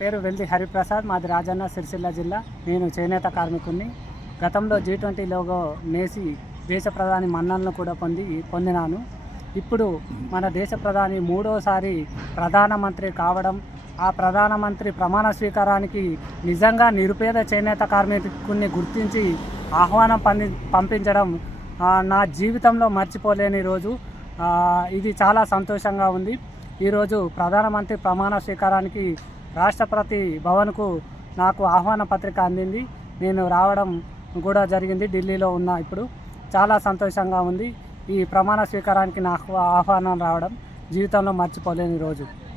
పేరు వెల్లి హరిప్రసాద్ మాది రాజన్న సిరిసిల్ల జిల్లా నేను చేనేత కార్మికుడిని గతంలో జీ ట్వంటీ లోగో నేసి దేశ ప్రధాని మన్నలను కూడా పొంది పొందినాను ఇప్పుడు మన దేశ ప్రధాని మూడోసారి ప్రధానమంత్రి కావడం ఆ ప్రధానమంత్రి ప్రమాణ స్వీకారానికి నిజంగా నిరుపేద చేనేత కార్మికుడిని గుర్తించి ఆహ్వానం పంపి పంపించడం నా జీవితంలో మర్చిపోలేని రోజు ఇది చాలా సంతోషంగా ఉంది ఈరోజు ప్రధానమంత్రి ప్రమాణ స్వీకారానికి రాష్ట్రపతి భవన్కు నాకు ఆహ్వాన పత్రిక అందింది నేను రావడం కూడా జరిగింది ఢిల్లీలో ఉన్న ఇప్పుడు చాలా సంతోషంగా ఉంది ఈ ప్రమాణ స్వీకారానికి నాకు ఆహ్వానం రావడం జీవితంలో మర్చిపోలేని రోజు